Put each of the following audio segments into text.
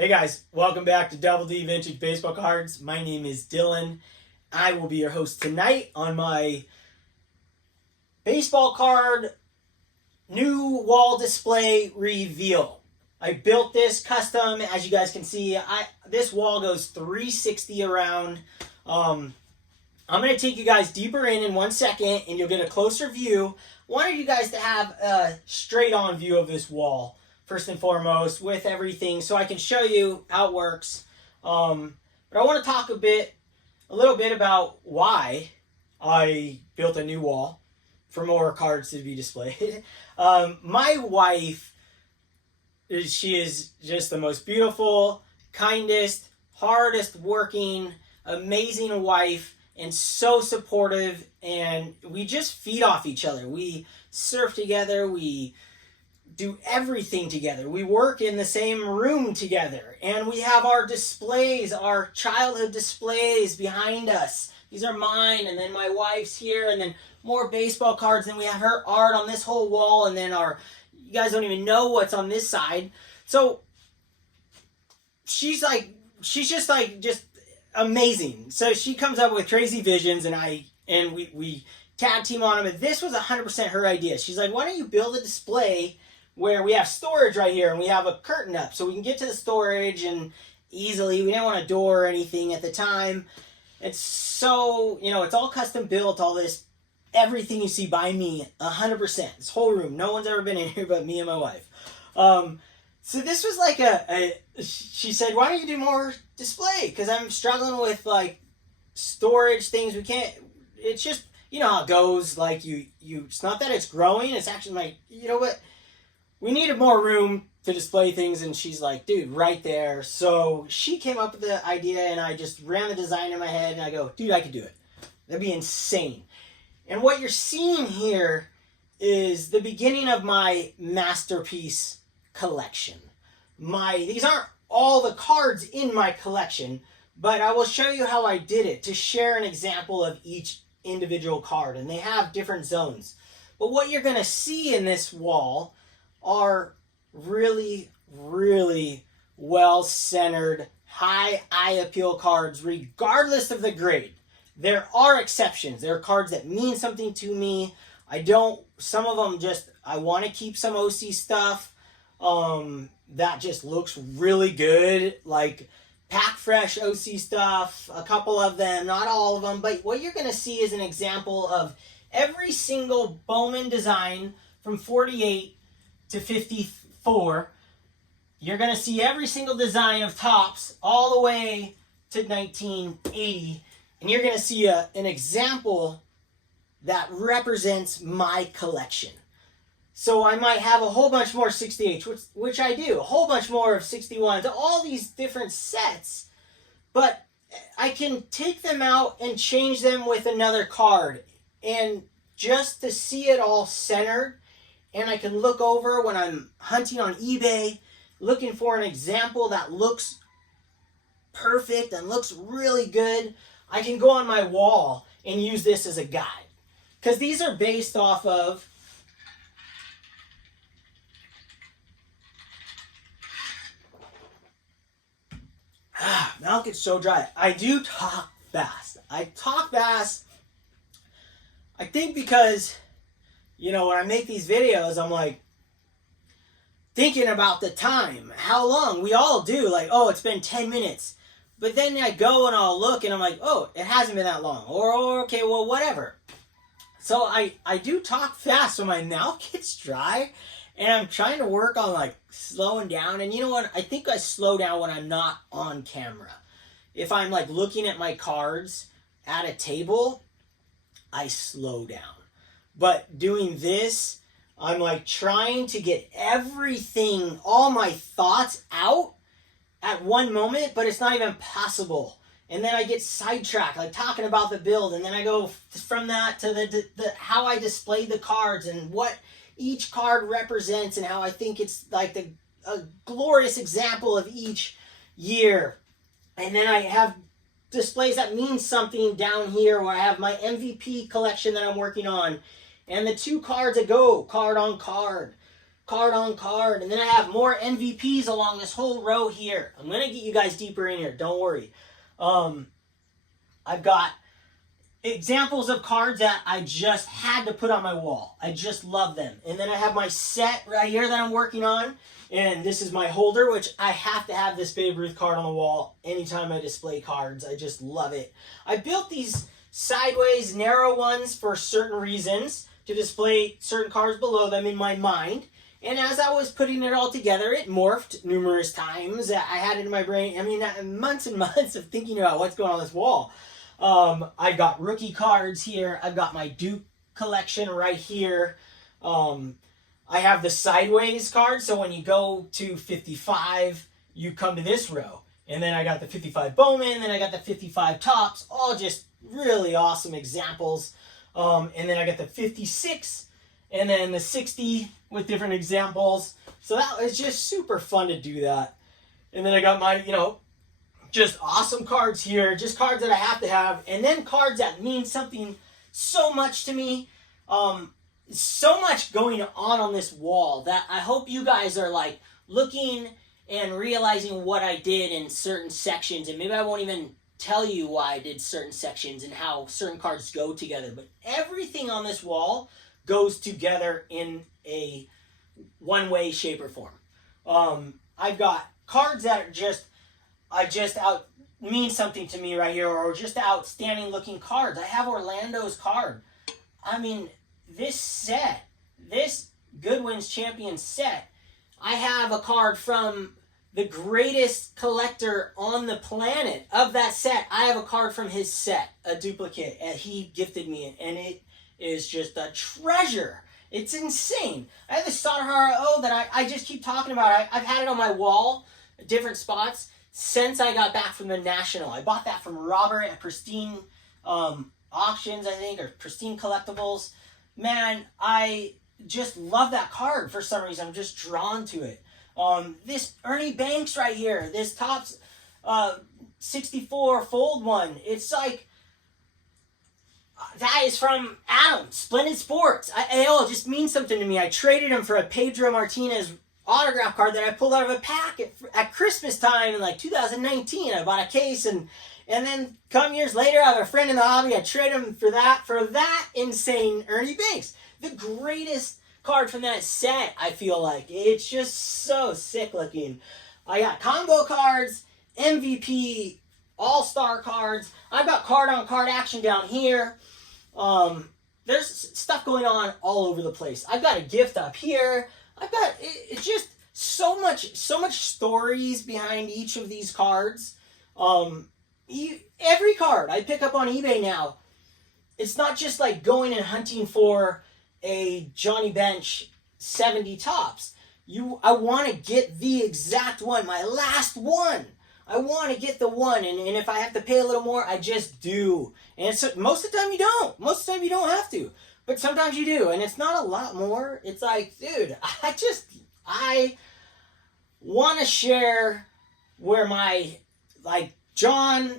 Hey guys, welcome back to Double D Vintage Baseball Cards. My name is Dylan. I will be your host tonight on my baseball card new wall display reveal. I built this custom. As you guys can see, this wall goes 360 around. I'm going to take you guys deeper in 1 second and you'll get a closer view. I wanted you guys to have a straight on view of this wall first and foremost with everything so I can show you how it works. But I want to talk a little bit about why I built a new wall for more cards to be displayed. My wife, she is just the most beautiful, kindest, hardest working, amazing wife, and so supportive, and we just feed off each other. We surf together, we do everything together. We work in the same room together, and we have our displays, our childhood displays behind us. These are mine, and then my wife's here, and then more baseball cards, and we have her art on this whole wall, and then you guys don't even know what's on this side. So she's just amazing. So she comes up with crazy visions, and we tag team on them, and this was 100% her idea. She's like, why don't you build a display where we have storage right here and we have a curtain up so we can get to the storage and easily. We didn't want a door or anything at the time. It's so, it's all custom built, all this, everything you see by me, 100%. This whole room, no one's ever been in here but me and my wife. So this was like she said, why don't you do more display? Because I'm struggling with storage things. We can't, it's just, how it goes. It's not that it's growing. It's actually we needed more room to display things, and she's like, dude, right there. So she came up with the idea, and I just ran the design in my head, and I go, dude, I could do it. That'd be insane. And what you're seeing here is the beginning of my masterpiece collection. These aren't all the cards in my collection, but I will show you how I did it to share an example of each individual card, and they have different zones. But what you're going to see in this wall are really, really well-centered, high eye appeal cards, regardless of the grade. There are exceptions. There are cards that mean something to me. Some of them I want to keep some OC stuff that just looks really good, like Pack Fresh OC stuff, a couple of them, not all of them, but what you're going to see is an example of every single Bowman design from 48 to 54. You're going to see every single design of Topps all the way to 1980, and you're going to see an example that represents my collection. So I might have a whole bunch more 68s, which I do, a whole bunch more of 61s, all these different sets, but I can take them out and change them with another card, and just to see it all centered. And I can look over when I'm hunting on eBay, looking for an example that looks perfect and looks really good. I can go on my wall and use this as a guide. Because these are based off of mouth gets so dry. I do talk fast. I think because when I make these videos, I'm thinking about the time, how long. We all do, it's been 10 minutes. But then I go and I'll look and I'm like, oh, it hasn't been that long. Or okay, well, whatever. So I do talk fast so my mouth gets dry. And I'm trying to work on slowing down. And you know what? I think I slow down when I'm not on camera. If I'm looking at my cards at a table, I slow down. But doing this, I'm trying to get everything, all my thoughts out at one moment, but it's not even possible. And then I get sidetracked, talking about the build, and then I go from that to the how I display the cards and what each card represents and how I think it's a glorious example of each year. And then I have displays that mean something down here where I have my MVP collection that I'm working on. And the two cards that go card on card. card on card. And then I have more MVPs along this whole row here. I'm going to get you guys deeper in here. Don't worry. I've got examples of cards that I just had to put on my wall. I just love them. And then I have my set right here that I'm working on. And this is my holder, which I have to have this Babe Ruth card on the wall anytime I display cards. I just love it. I built these sideways narrow ones for certain reasons, to display certain cards below them in my mind. And as I was putting it all together, it morphed numerous times. I had it in my brain. I mean, months and months of thinking about what's going on this wall. I've got rookie cards here. I've got my Duke collection right here. I have the sideways card, so when you go to 55, you come to this row. And then I got the 55 Bowman, then I got the 55 Topps, all just really awesome examples. And then I got the 56, and then the 60 with different examples. So that was just super fun to do that. And then I got my, just awesome cards here, just cards that I have to have, and then cards that mean something so much to me. So much going on this wall that I hope you guys are like looking and realizing what I did in certain sections, and maybe I won't even tell you why I did certain sections and how certain cards go together, but everything on this wall goes together in a one-way, shape, or form. I've got cards that are mean something to me right here, or just outstanding looking cards. I have Orlando's card. I mean, this set, this Goodwin's Champion set, I have a card from the greatest collector on the planet of that set. I have a card from his set, a duplicate, and he gifted me, and it is just a treasure. It's insane. I have the Sadahara O that I just keep talking about. I've had it on my wall, different spots, since I got back from the National. I bought that from Robert at Pristine Auctions, I think, or Pristine Collectibles. Man, I just love that card for some reason. I'm just drawn to it. This Ernie Banks right here, this Topps 64 fold one. It's like, that is from Adam, Splendid Sports. It just means something to me. I traded him for a Pedro Martinez autograph card that I pulled out of a pack at Christmas time in like 2019. I bought a case, and then come years later, I have a friend in the hobby. I traded him for that insane Ernie Banks. The greatest card from that set, I feel like. It's just so sick looking. I got combo cards, MVP, all-star cards. I've got card-on-card action down here. There's stuff going on all over the place. I've got a gift up here. It's just so much stories behind each of these cards. Every card I pick up on eBay now, it's not just like going and hunting for a Johnny Bench 70 Topps. I want to get the exact one, my last one. I want to get the one, and if I have to pay a little more, I just do. And most of the time you don't. Most of the time you don't have to. But sometimes you do, and it's not a lot more. It's like, dude, I want to share where my, like, John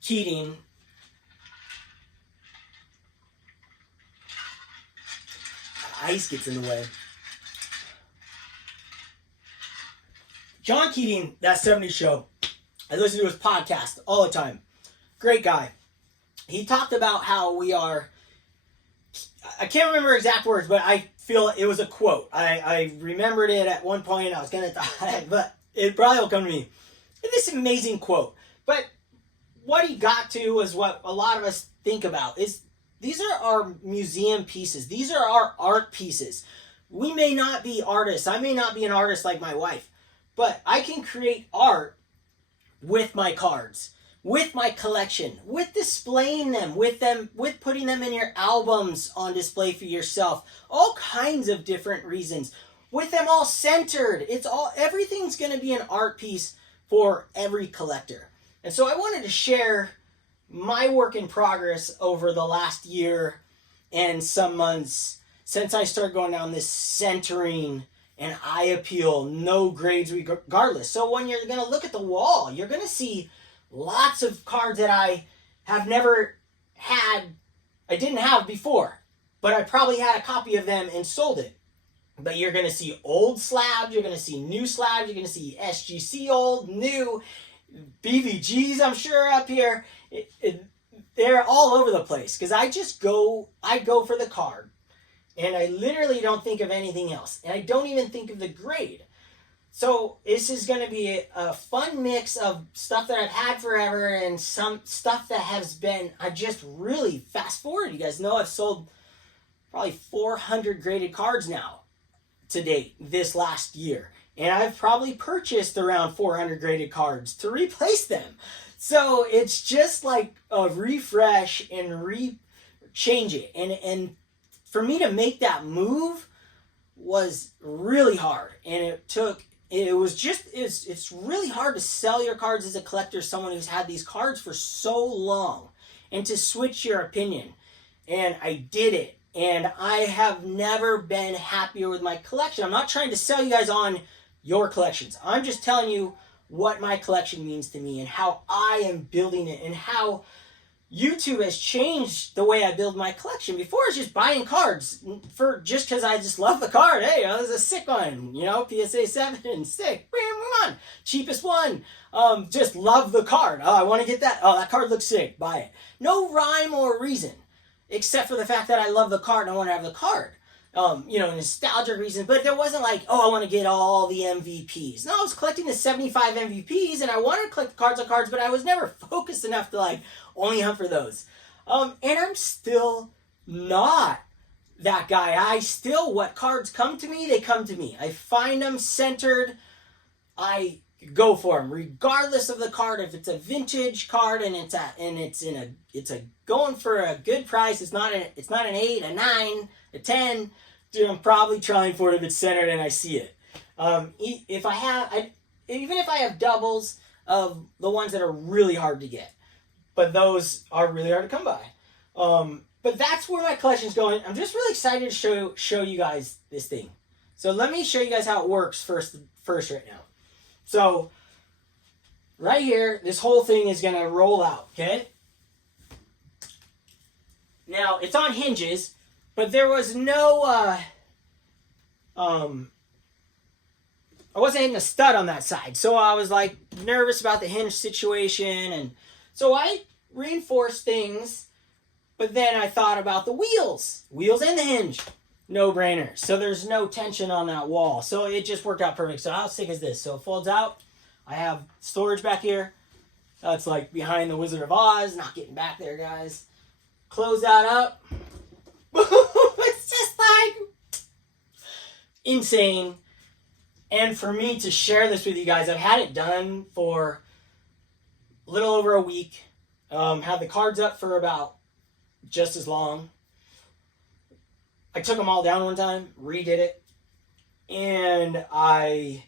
Keating, ice gets in the way. John Keating, that 70s show, I listen to his podcast all the time. Great guy. He talked about how we are, I can't remember exact words, but I feel it was a quote. I remembered it at one point. I was going to die, but it probably will come to me. This amazing quote. But what he got to was what a lot of us think about is these are our museum pieces. These are our art pieces. We may not be artists. I may not be an artist like my wife, but I can create art with my cards, with my collection, with displaying them, with putting them in your albums on display for yourself, all kinds of different reasons, with them all centered. Everything's going to be an art piece for every collector. And so I wanted to share my work in progress over the last year and some months since I started going down this centering and eye appeal, no grades regardless. So when you're going to look at the wall, you're going to see lots of cards that I have never had, I didn't have before, but I probably had a copy of them and sold it. But you're going to see old slabs, you're going to see new slabs, you're going to see SGC old, new, BVGs I'm sure up here. They're all over the place because I go for the card. And I literally don't think of anything else. And I don't even think of the grade. So this is going to be a fun mix of stuff that I've had forever and some stuff that has been, I just really fast forward. You guys know I've sold probably 400 graded cards now to date this last year. And I've probably purchased around 400 graded cards to replace them. So it's just like a refresh and change it. And for me to make that move was really hard. And it's really hard to sell your cards as a collector, someone who's had these cards for so long, and to switch your opinion. And I did it. And I have never been happier with my collection. I'm not trying to sell you guys on your collections. I'm just telling you what my collection means to me and how I am building it and how YouTube has changed the way I build my collection. Before, I was just buying cards for just because I just love the card. Hey, this is a sick one, PSA 7, sick, come on, cheapest one. Just love the card. Oh, I want to get that. Oh, that card looks sick. Buy it. No rhyme or reason, except for the fact that I love the card and I want to have the card. Nostalgic reasons, but there wasn't like, oh, I want to get all the MVPs. No, I was collecting the 75 MVPs, and I wanted to collect cards on cards, but I was never focused enough to like only hunt for those. And I'm still not that guy. What cards come to me, they come to me. I find them centered. I go for them, regardless of the card. If it's a vintage card and it's going for a good price, it's not an 8, a 9, a 10. Dude, I'm probably trying for it if it's centered and I see it. Even if I have doubles of the ones that are really hard to get, but those are really hard to come by. But that's where my collection's going. I'm just really excited to show you guys this thing. So let me show you guys how it works first right now. So right here, this whole thing is gonna roll out, okay? Now it's on hinges, but there was no, I wasn't hitting a stud on that side. So I was like nervous about the hinge situation. And so I reinforced things, but then I thought about the wheels and the hinge. No brainer. So there's no tension on that wall. So it just worked out perfect. So how sick is this? So it folds out. I have storage back here. That's like behind the Wizard of Oz. Not getting back there, guys. Close that up. It's just like insane. And for me to share this with you guys, I've had it done for a little over a week. Had the cards up for about just as long. I took them all down one time, redid it, and I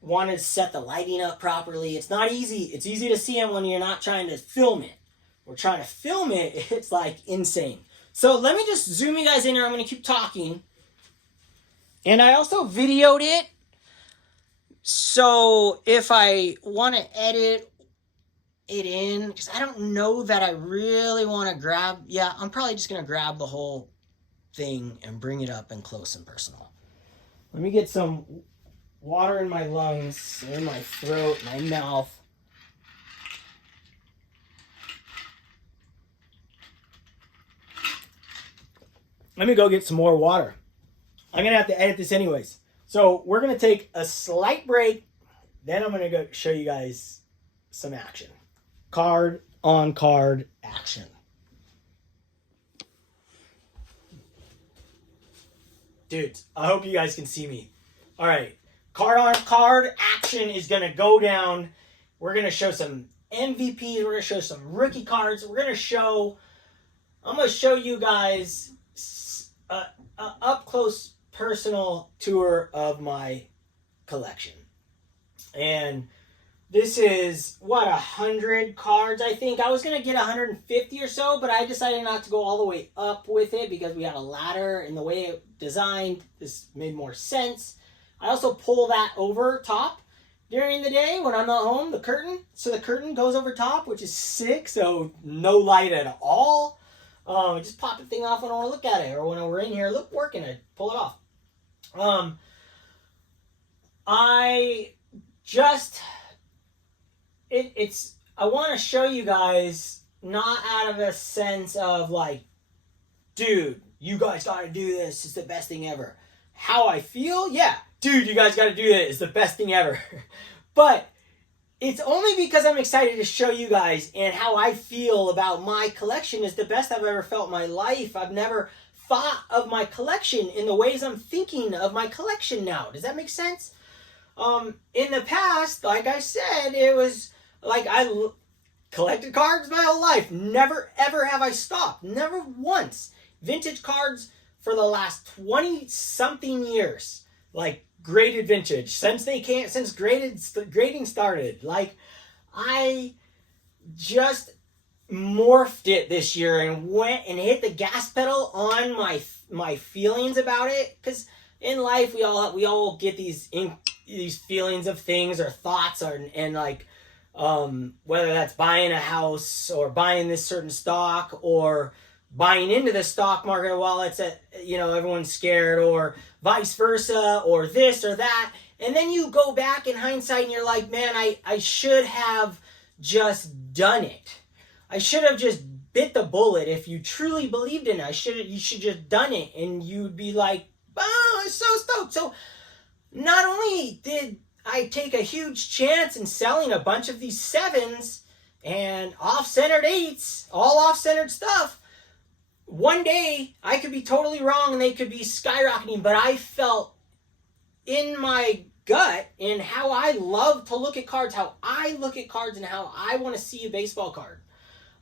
wanted to set the lighting up properly. It's not easy. It's easy to see them when you're not trying to film it. We're trying to film it, it's like insane. So let me just zoom you guys in here. I'm going to keep talking. And I also videoed it. So if I want to edit it in, because I don't know that I really want to grab, I'm probably just going to grab the whole thing and bring it up and close and personal. Let me get some water in my lungs, in my throat, my mouth. Let me go get some more water. I'm going to have to edit this anyways. So we're going to take a slight break. Then I'm going to go show you guys some action. Card on card action. Dudes, I hope you guys can see me. All right. Card on card action is going to go down. We're going to show some MVPs. We're going to show some rookie cards. I'm going to show you guys a up close personal tour of my collection. And this is 100 cards. I think I was gonna get 150 or so, but I decided not to go all the way up with it because we have a ladder, and the way it designed this made more sense. I also pull that over top during the day when I'm not home, the curtain. So the curtain goes over top, which is sick, so no light at all. Just pop the thing off when I want to look at it, or when we're in here working, I pull it off. I just I want to show you guys, not out of a sense of like, dude, you guys got to do this, it's the best thing ever. How I feel, yeah, dude, you guys got to do it, it's the best thing ever. But it's only because I'm excited to show you guys, and how I feel about my collection is the best I've ever felt in my life. I've never thought of my collection in the ways I'm thinking of my collection now. Does that make sense? In the past, like I said, it was like collected cards my whole life. Never ever have I stopped. Never once. Vintage cards for the last 20 something years. Like graded vintage. Since grading started. Like I just morphed it this year and went and hit the gas pedal on my feelings about it, because in life we all get these feelings of things or thoughts, and like whether that's buying a house or buying this certain stock or buying into the stock market while it's at, everyone's scared, or vice versa, or this or that. And then you go back in hindsight and you're like, man, I should have just done it. I should have just bit the bullet. If you truly believed in it, you should just done it, and you'd be like, oh, I'm so stoked. So not only did I take a huge chance in selling a bunch of these 7s and off-centered 8s, all off-centered stuff, one day I could be totally wrong and they could be skyrocketing, but I felt in my gut, in how I love to look at cards, how I look at cards, and how I want to see a baseball card.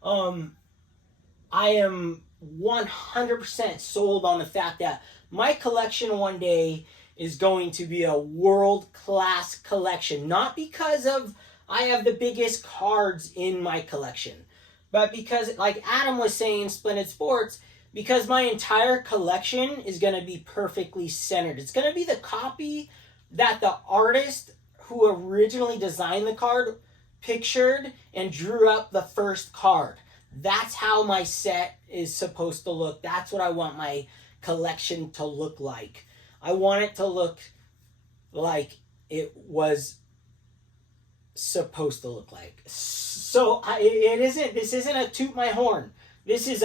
I am 100% sold on the fact that my collection one day is going to be a world-class collection. Not because of I have the biggest cards in my collection, but because, like Adam was saying, Splendid Sports, because my entire collection is going to be perfectly centered. It's going to be the copy that the artist who originally designed the card pictured and drew up the first card. That's how my set is supposed to look. That's what I want my collection to look like. I want it to look like it was supposed to look like. So this isn't a toot my horn. This is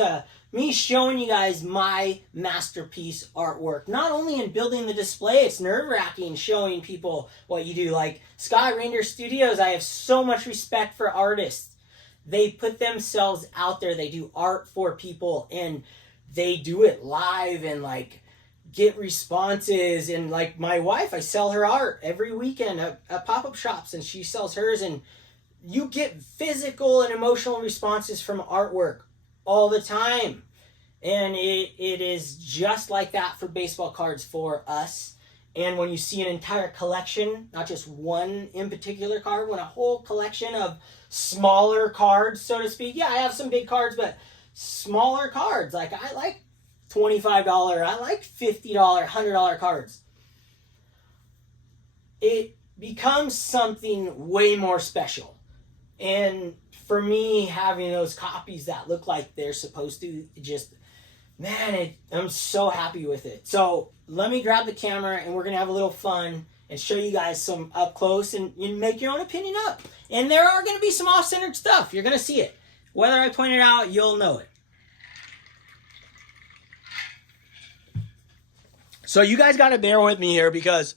me showing you guys my masterpiece artwork. Not only in building the display, it's nerve-wracking showing people what you do. Like Scott Reindeer Studios, I have so much respect for artists. They put themselves out there. They do art for people, and they do it live and like get responses. And like my wife, I sell her art every weekend at pop-up shops, and she sells hers, and you get physical and emotional responses from artwork all the time. And it is just like that for baseball cards for us. And when you see an entire collection, not just one in particular card, when a whole collection of smaller cards, so to speak. Yeah, I have some big cards, but smaller cards. Like I like $25, I like $50, $100 cards. It becomes something way more special. And for me, having those copies that look like they're supposed to, just, man, I'm so happy with it. So let me grab the camera and we're going to have a little fun and show you guys some up close, and you make your own opinion up. And there are going to be some off-centered stuff. You're going to see it. Whether I point it out, you'll know it. So you guys got to bear with me here, because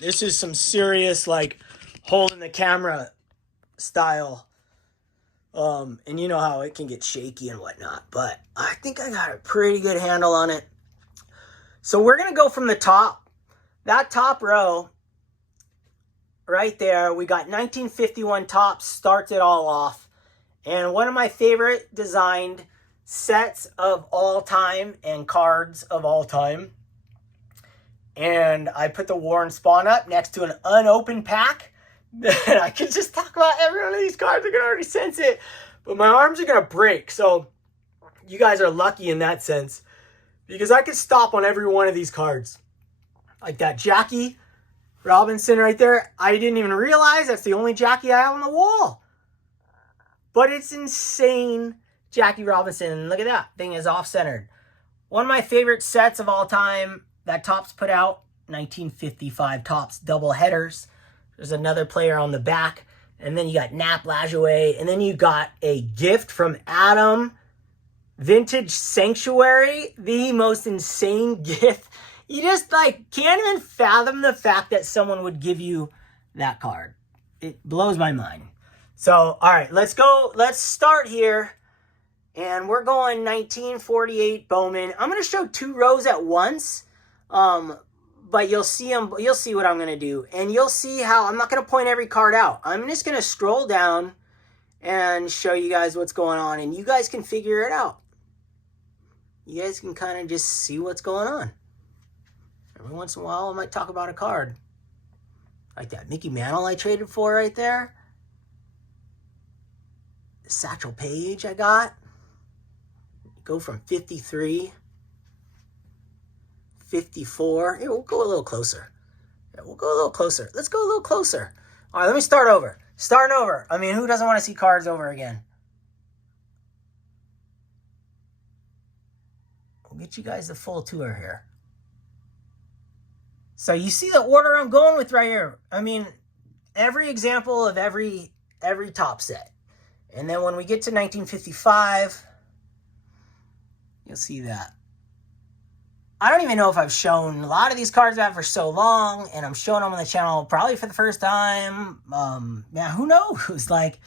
this is some serious, like, holding the camera style. And you know how it can get shaky and whatnot, but I think I got a pretty good handle on it. So we're going to go from the top. That top row right there, we got 1951 Topps, starts it all off. And one of my favorite designed sets of all time and cards of all time. And I put the Warren Spawn up next to an unopened pack. I can just talk about every one of these cards. I can already sense it. But my arms are going to break. So you guys are lucky in that sense, because I could stop on every one of these cards. Like that Jackie Robinson right there. I didn't even realize that's the only Jackie I have on the wall. But it's insane, Jackie Robinson. And look at that. Thing is off-centered. One of my favorite sets of all time that Topps put out 1955 Topps double headers. There's another player on the back. And then you got Nap Lajoie. And then you got a gift from Adam. Vintage Sanctuary. The most insane gift. You just like can't even fathom the fact that someone would give you that card. It blows my mind. So, all right, let's go. Let's start here. And we're going 1948 Bowman. I'm going to show 2 rows at once. But you'll see them. You'll see what I'm going to do. And you'll see how I'm not going to point every card out. I'm just going to scroll down and show you guys what's going on. And you guys can figure it out. You guys can kind of just see what's going on. Every once in a while, I might talk about a card. Like that Mickey Mantle I traded for right there. The Satchel Paige I got. Go from 53, 54. Here, we'll go a little closer. Yeah, we'll go a little closer. Let's go a little closer. All right, let me start over. Starting over. I mean, who doesn't want to see cards over again? We'll get you guys the full tour here. So you see the order I'm going with right here. I mean, every example of every top set. And then when we get to 1955... you'll see that. I don't even know if I've shown a lot of these cards I've had for so long, and I'm showing them on the channel probably for the first time. Yeah, who knows? Like,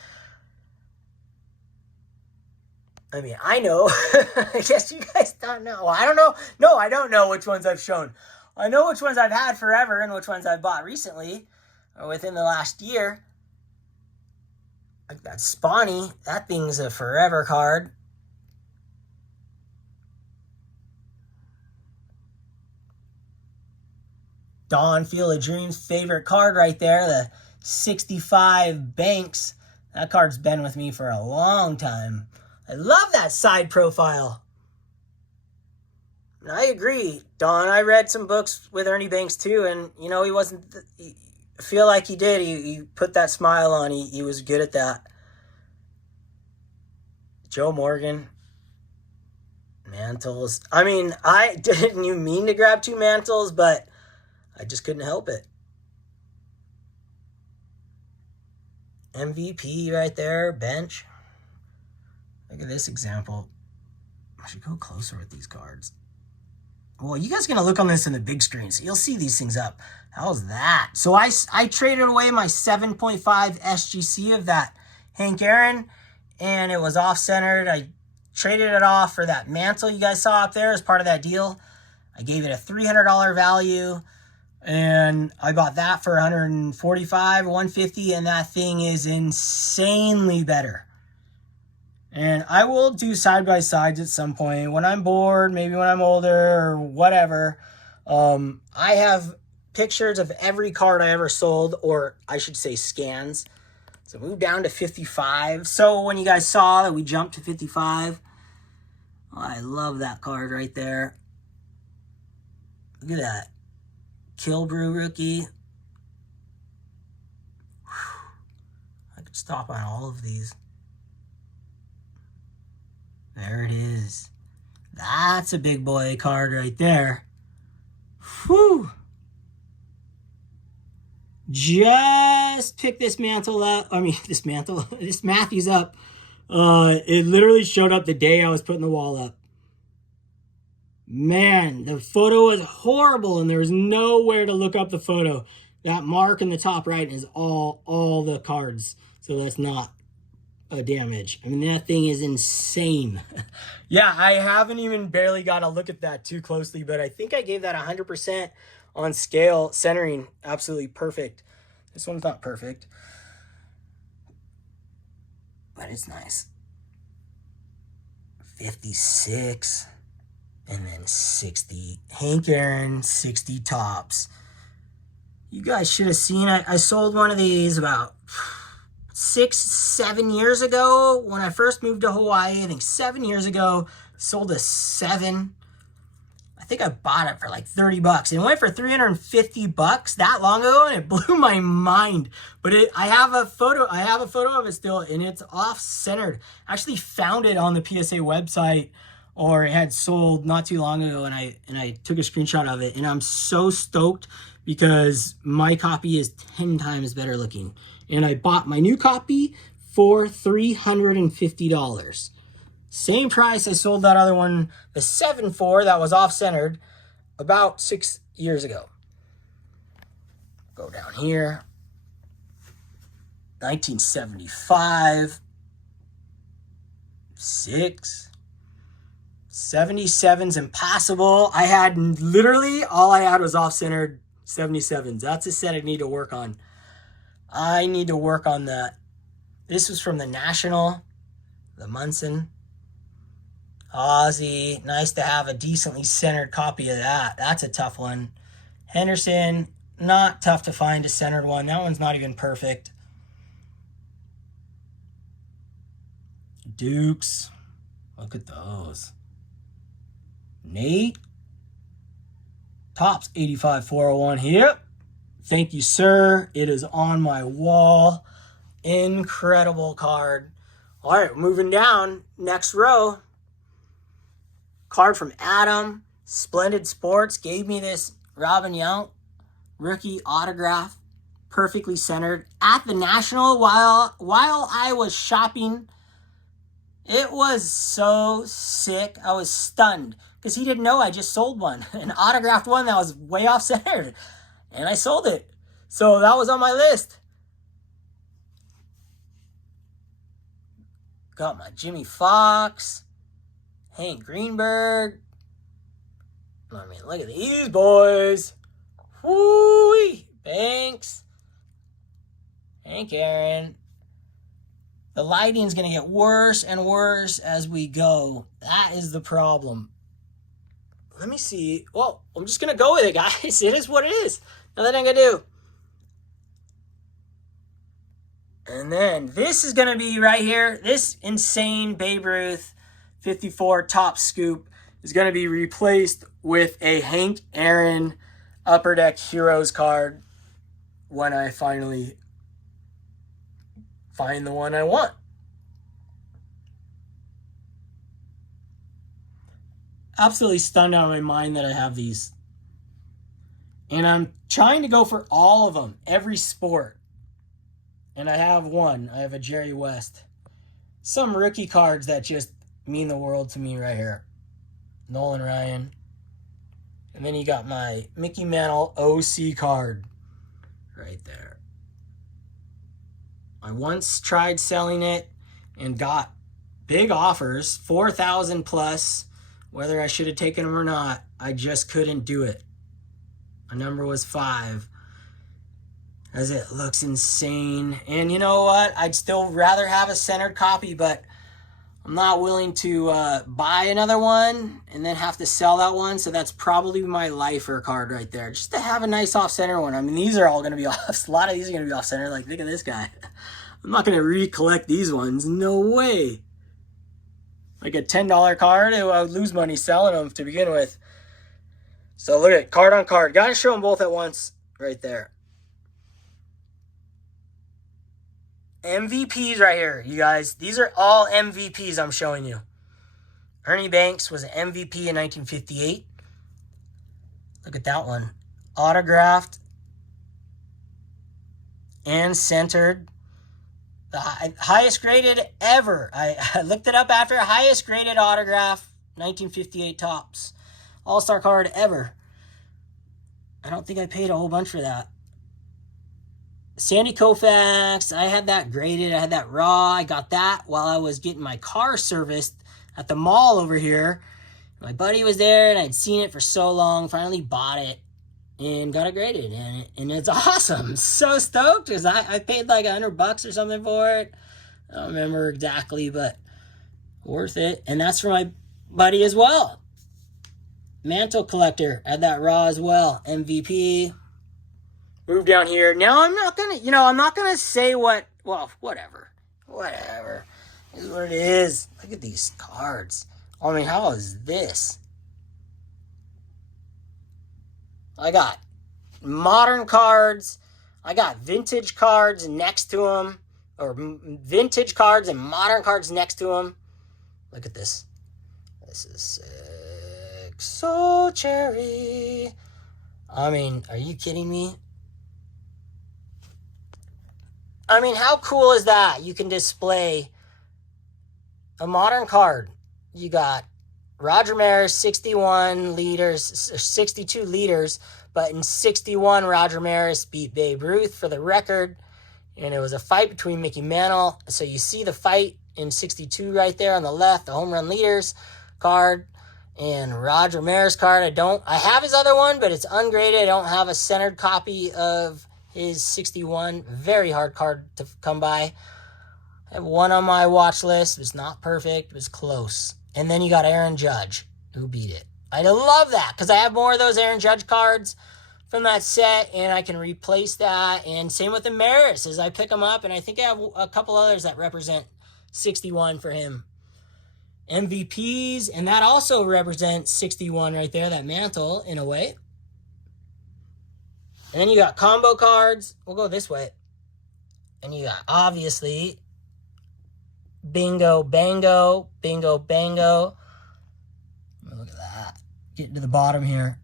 I mean, I know. I guess you guys don't know. I don't know. No, I don't know which ones I've shown. I know which ones I've had forever and which ones I've bought recently or within the last year. Like that Spawny, that thing's a forever card. Dawn Field of Dreams, favorite card right there. The 65 Banks. That card's been with me for a long time. I love that side profile. And I agree, Dawn. I read some books with Ernie Banks too, and you know, he wasn't... I feel like he did. He put that smile on. He was good at that. Joe Morgan. Mantles. I mean, I didn't even mean to grab 2 Mantles, but I just couldn't help it. MVP right there, bench. Look at this example. I should go closer with these cards. Well, you guys are going to look on this in the big screen, so you'll see these things up. How's that? So I traded away my 7.5 SGC of that Hank Aaron, and it was off-centered. I traded it off for that Mantle you guys saw up there as part of that deal. I gave it a $300 value. And I bought that for $145, $150, and that thing is insanely better. And I will do side-by-sides at some point. When I'm bored, maybe when I'm older, or whatever. I have pictures of every card I ever sold, or I should say scans. So move down to 55. So when you guys saw that we jumped to 55, oh, I love that card right there. Look at that. Kilbrew rookie. Whew. I could stop on all of these. There it is. That's a big boy card right there. Whew. Just pick this Mantle up. I mean, this Matthews up. It literally showed up the day I was putting the wall up. Man, the photo was horrible, and there was nowhere to look up the photo. That mark in the top right is all the cards, so that's not a damage. I mean, that thing is insane. Yeah, I haven't even barely got to look at that too closely, but I think I gave that 100% on scale. Centering, absolutely perfect. This one's not perfect, but it's nice. 56. And then 60. Hank Aaron, 60 Topps. You guys should have seen it. I sold one of these about 6-7 years ago when I first moved to Hawaii. I think 7 years ago. Sold a 7. I think I bought it for like $30. It went for $350 that long ago, and it blew my mind. But I have a photo of it still, and it's off-centered. I actually found it on the PSA website or it had sold not too long ago, and I took a screenshot of it, and I'm so stoked because my copy is 10 times better looking. And I bought my new copy for $350. Same price I sold that other one, the 7.4 that was off-centered, about 6 years ago. Go down here. 1975. 6. 77's impossible. I had literally, all I had was off-centered 77s. That's a set I need to work on. I need to work on that. This was from the National, the Munson. Ozzy, nice to have a decently centered copy of that. That's a tough one. Henderson, not tough to find a centered one. That one's not even perfect. Dukes, look at those. Nate, Topps 85-401 here. Thank you, sir. It is on my wall. Incredible card. All right, moving down. Next row. Card from Adam. Splendid Sports gave me this Robin Yount rookie autograph. Perfectly centered. At the National while I was shopping. It was so sick. I was stunned because he didn't know I just sold one. An autographed one that was way off centered. And I sold it. So that was on my list. Got my Jimmy Fox. Hank Greenberg. I mean, look at these boys. Whoo! Banks. Hank Aaron. The lighting's going to get worse and worse as we go. That is the problem. Let me see. Well, I'm just going to go with it, guys. It is what it is. Nothing I can do. And then this is going to be right here. This insane Babe Ruth 54 Top Scoop is going to be replaced with a Hank Aaron Upper Deck Heroes card when I finally find the one I want. Absolutely stunned out of my mind that I have these. And I'm trying to go for all of them, every sport. And I have one. I have a Jerry West. Some rookie cards that just mean the world to me right here. Nolan Ryan. And then you got my Mickey Mantle OC card right there. I once tried selling it and got big offers, 4,000 plus. Whether I should have taken them or not, I just couldn't do it. My number was 5. As it looks insane. And you know what? I'd still rather have a centered copy, but I'm not willing to buy another one and then have to sell that one. So that's probably my lifer card right there. Just to have a nice off-center one. I mean, these are all going to be off. A lot of these are going to be off-center. Like, look at this guy. I'm not going to recollect these ones. No way. Like a $10 card, I would lose money selling them to begin with. So look at it, card on card. Got to show them both at once right there. MVPs right here, you guys. These are all MVPs I'm showing you. Ernie Banks was an MVP in 1958. Look at that one. Autographed and centered. The highest graded ever. I looked it up after. Highest graded autograph, 1958 Topps. All-star card ever. I don't think I paid a whole bunch for that. Sandy Koufax, I had that graded. I had that raw. I got that while I was getting my car serviced at the mall over here. My buddy was there, and I'd seen it for so long. Finally bought it and got it graded. And it's awesome. So stoked because I paid like $100 or something for it. I don't remember exactly, but worth it. And that's for my buddy as well. Mantle Collector had that raw as well. MVP. Move down here. Now I'm not gonna say whatever. Whatever. This is what it is. Look at these cards. I mean, how is this? I got modern cards. I got vintage cards next to them. Or vintage cards and modern cards next to them. Look at this. This is sick. So cherry. I mean, are you kidding me? I mean, how cool is that? You can display a modern card. You got Roger Maris, 61 liters, 62 liters, but in 61, Roger Maris beat Babe Ruth for the record. And it was a fight between Mickey Mantle. So you see the fight in 62 right there on the left, the home run leaders card. And Roger Maris card, I have his other one, but it's ungraded. I don't have a centered copy of his 61. Very hard card to come by. I have one on my watch list. It was not perfect. It was close. And then you got Aaron Judge, who beat it. I love that, because I have more of those Aaron Judge cards from that set, and I can replace that. And same with the Maris, as I pick them up, and I think I have a couple others that represent 61 for him. MVPs, and that also represents 61 right there, that Mantle, in a way. And then you got combo cards. We'll go this way. And you got, obviously, Bingo Bango, Bingo Bango. Look at that. Getting to the bottom here.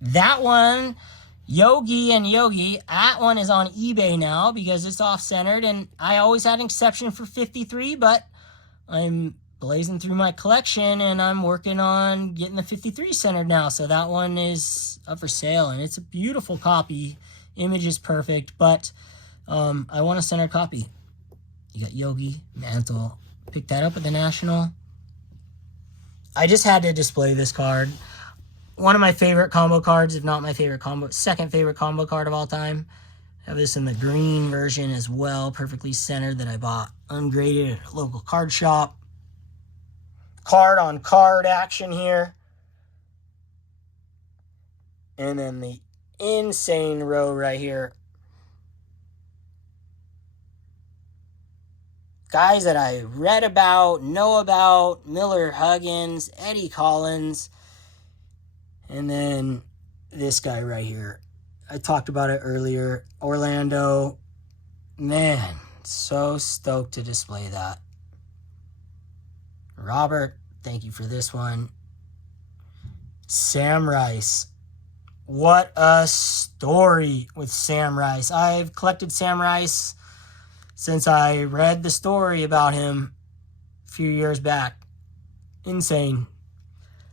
That one, Yogi and Yogi, that one is on eBay now because it's off-centered, and I always had an exception for 53, but I'm blazing through my collection, and I'm working on getting the 53 centered now, so that one is up for sale, and it's a beautiful copy. Image is perfect, but I want a centered copy. You got Yogi, Mantle. Picked that up at the National. I just had to display this card. One of my favorite combo cards, if not my favorite combo, second favorite combo card of all time. I have this in the green version as well, perfectly centered, that I bought ungraded at a local card shop. Card on card action here. And then the insane row right here. Guys that I read about, know about, Miller Huggins, Eddie Collins, and then this guy right here. I talked about it earlier. Orlando. Man, so stoked to display that. Robert, thank you for this one. Sam Rice. What a story with Sam Rice. I've collected Sam Rice since I read the story about him a few years back. Insane.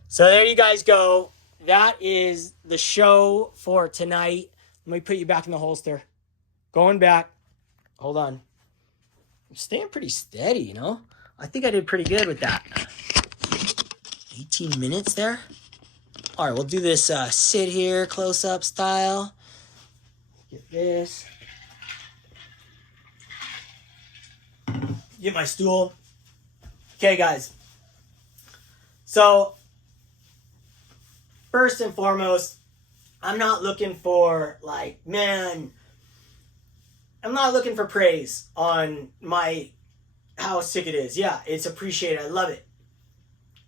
So there you guys go. That is the show for tonight. Let me put you back in the holster. Going back. Hold on. I'm staying pretty steady, you know? I think I did pretty good with that. 18 minutes there. All right, we'll do this sit here, close-up style. Get this. Get my stool. Okay, guys. So, first and foremost, I'm not looking for, like, man, I'm not looking for praise on how sick it is. Yeah, it's appreciated. I love it.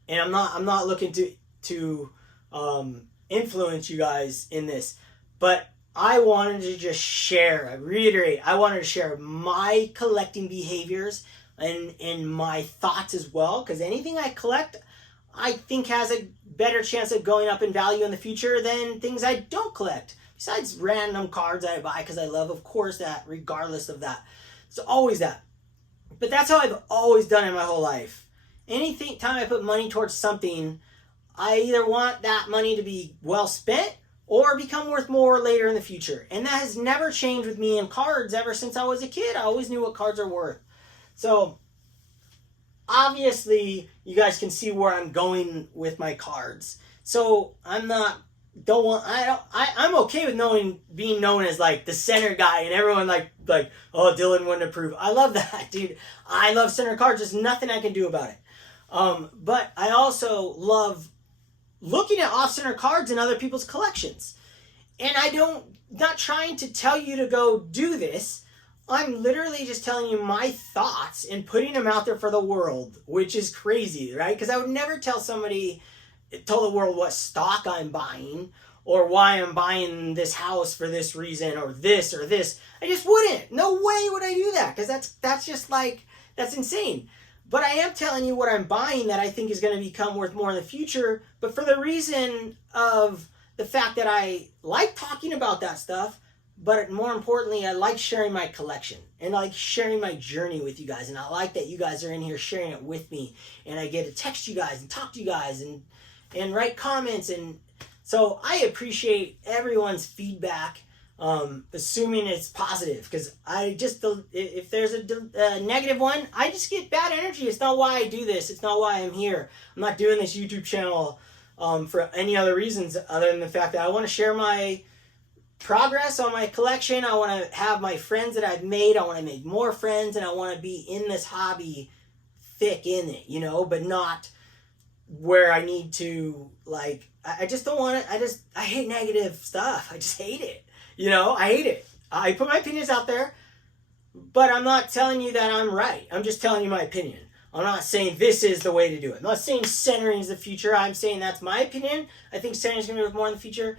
And I'm not looking to influence you guys in this, but I wanted to just share, I reiterate, I wanted to share my collecting behaviors and my thoughts as well, because anything I collect, I think has a better chance of going up in value in the future than things I don't collect. Besides random cards I buy because I love, of course, that, regardless of that. It's always that. But that's how I've always done it my whole life. Time I put money towards something, I either want that money to be well spent or become worth more later in the future. And that has never changed with me in cards ever since I was a kid. I always knew what cards are worth. So, obviously, you guys can see where I'm going with my cards. So, I'm okay with being known as like the center guy, and everyone like, oh, Dylan wouldn't approve. I love that, dude. I love center cards. There's nothing I can do about it. But I also love looking at off-center cards in other people's collections. And not trying to tell you to go do this. I'm literally just telling you my thoughts and putting them out there for the world, which is crazy, right? Because I would never tell the world what stock I'm buying or why I'm buying this house for this reason or this or this. I just wouldn't. No way would I do that, because that's just like, that's insane. But I am telling you what I'm buying that I think is going to become worth more in the future, but for the reason of the fact that I like talking about that stuff, but more importantly, I like sharing my collection and I like sharing my journey with you guys. And I like that you guys are in here sharing it with me, and I get to text you guys and talk to you guys and write comments. And so I appreciate everyone's feedback, assuming it's positive, because I just, if there's a negative one, I just get bad energy. It's not why I do this. It's not why I'm here. I'm not doing this YouTube channel for any other reasons other than the fact that I want to share my progress on my collection. I want to have my friends that I've made. I want to make more friends, and I want to be in this hobby thick in it, you know, but not where I need to, like, I just don't want it. I hate negative stuff. I just hate it. You know, I hate it. I put my opinions out there, but I'm not telling you that I'm right. I'm just telling you my opinion. I'm not saying this is the way to do it. I'm not saying centering is the future. I'm saying that's my opinion. I think centering is going to be worth more in the future,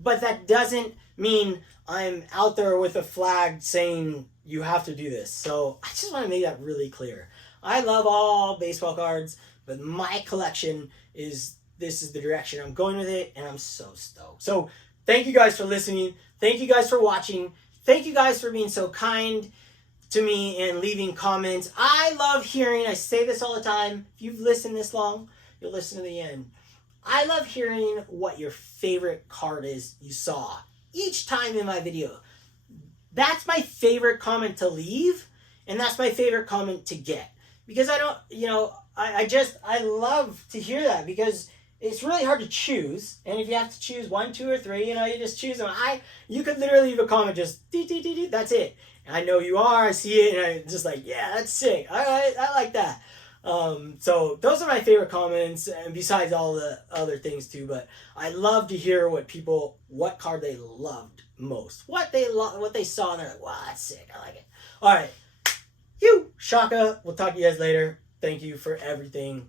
but that doesn't mean I'm out there with a flag saying you have to do this. So I just want to make that really clear. I love all baseball cards, but my collection this is the direction I'm going with it, and I'm so stoked. So thank you guys for listening. Thank you guys for watching. Thank you guys for being so kind to me and leaving comments. I love hearing, I say this all the time, if you've listened this long, you'll listen to the end. I love hearing what your favorite card is you saw each time in my video. That's my favorite comment to leave, and that's my favorite comment to get. Because I don't, you know, I love to hear that, because it's really hard to choose. And if you have to choose 1, 2, or 3, you know, you just choose them. You could literally leave a comment just, that's it. And I know you are, I see it, and I'm just like, yeah, that's sick. I like that. So those are my favorite comments, and besides all the other things too. But I love to hear what card they loved most, what they saw, and they're like, wow, that's sick. I like it. All right, Shaka. We'll talk to you guys later. Thank you for everything.